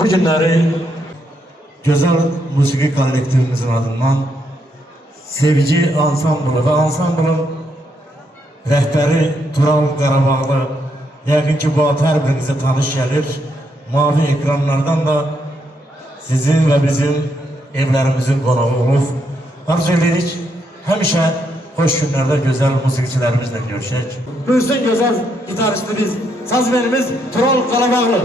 Bu günleri güzel musiki kolektifimizin adından Sevgi Ansamblı ve ansamblın rəhbəri Tural Qarabağlı, yəqin ki bu ad hər birinizə tanış gəlir. Mavi ekranlardan da sizin və bizim evlərimizin qonağı olub. Arzu edirik, həmişə xoş günlərdə gözəl musiqiçilərimizlə görüşək. Buyursun gözəl gitaristimiz, sazverimiz Tural Qarabağlı.